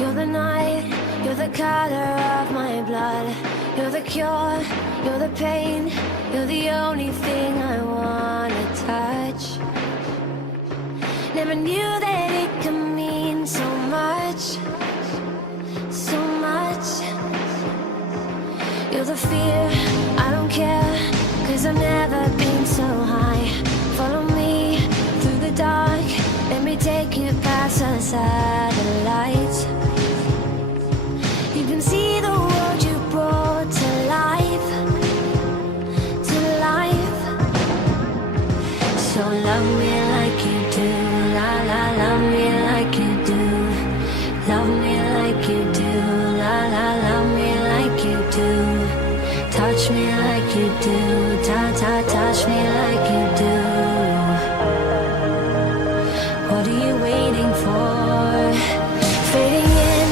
You're the night, you're the color of my blood. You're the cure, you're the pain. You're the only thing I wanna touch. Never knew that it could mean so much, so much. You're the fear, I don't care, 'cause I've never been so high. Follow me through the dark, let me take you past the satellites. You can see the world you brought to life, to life. So love me like you do, la la, love me like you do. Love me like you do, la la, love me like you do. Touch me like you do, ta ta, touch me like you do. What are you waiting for? Fading in,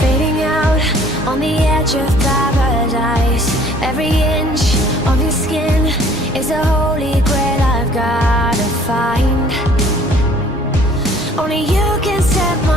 fading out, on the edge of paradise. Every inch of your skin is a holy grail I've gotta find. Only you can set my